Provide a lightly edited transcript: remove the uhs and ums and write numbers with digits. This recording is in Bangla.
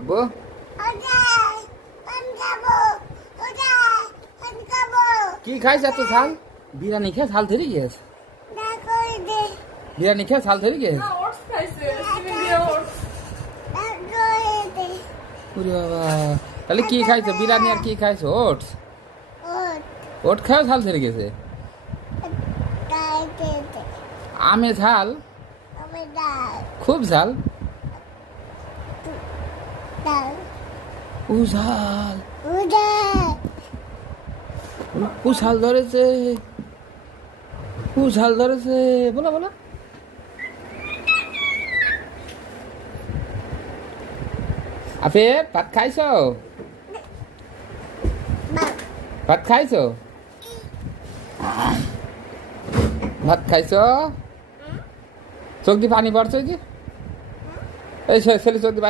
আব্বু কি খাইছ এত ঝাল? বিরিয়ানি খেয়ে ঝাল ধরে গিয়েছে। বিরিয়ানি খেয়ে ঝাল ধরে গিয়েছে। ওরে বাবা, তাহলে কি খাইছো? বিরিয়ানি আর কি খাইছো? ওটস। ওট খাও ঝাল ধরে গেছে। আমে ঝাল, খুব ঝাল। ও ঝাল, ও ঝাল ধরেছে, ও ঝাল ধরেছে। বলো বলো। আপে ভাত খাইছো? ভাত খাইছো? ভাত খাইছো? চোখ দিয়ে পানি পড়ছে কি? এই ছেলে চোখ দিয়ে